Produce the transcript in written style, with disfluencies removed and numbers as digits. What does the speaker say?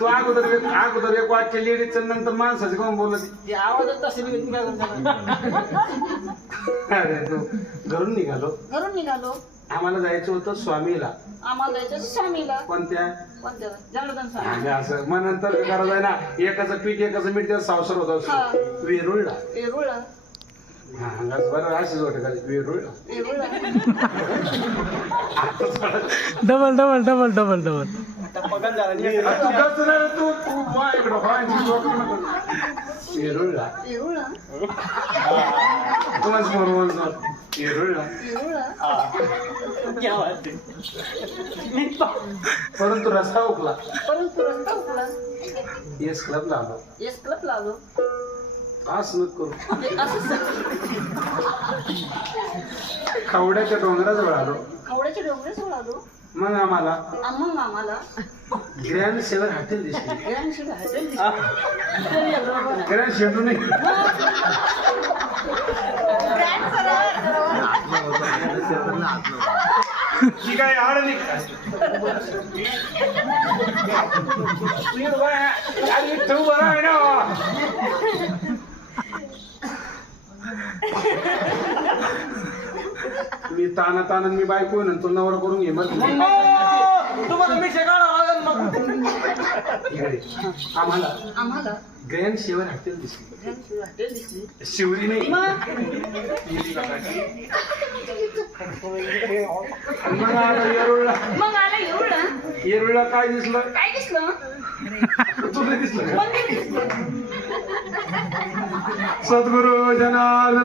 तू अगोदर एक वाक्य लेडीजचं नंतर माणसाचं कोण बोलत ते आवाजच तसे निघत काय करतात. अरे तू घरून निघालो आम्हाला जायचं होतं स्वामीला. आम्हाला जायचं स्वामीला. कोणत्या जनार्दन स्वामी. आणि असं मग नंतर करायचं आहे ना, एकाचं पीठ एकाचं मीठ त्याचा सावसर होता हा. वेरूळला. वेरूळला. हा बरं अशीच वाटत का वेरूळला. वेरूळला. Double double double double double आता पगार झाला नाही. तू माझ्याकडं वेरूळला वेरूळला. तुम्हाला समोर बोलतो वेरूळला. वेरूळला. क्या बात आहे. परंतु रस्ता उकला. परंतु रस्ता उकला. येस क्लबला आलो. येस क्लबला आलो. असं नको करू. असंच खावड्याच्या डोंगराजवळ आलो. खवड्याच्या डोंगराजवळ आलो. मग आम्हाला मग आम्हाला ग्रँड सेवर हॉटेल दिसले. ग्रँड शिवाय हॉटेल ग्रँड शेटू नाही. ती काय आड नाही तू बरा आहे ना. मी ताना मी बायको आहे ना, तो नवरा करून घे. मग तुम्हाला मी शेकाळा लागेल मग. आम्हाला ग्रँड शेवर हॉटेल दिसली. ग्रँड शिवाय हॉटेल दिसली. शिवरी नाही. मग आलं येरूळला. मग आला येऊळला. येरूळला काय दिसलं? काय दिसलं? तुला दिसलं का? मंदिर दिसलं. सद्गुरु जनार्दन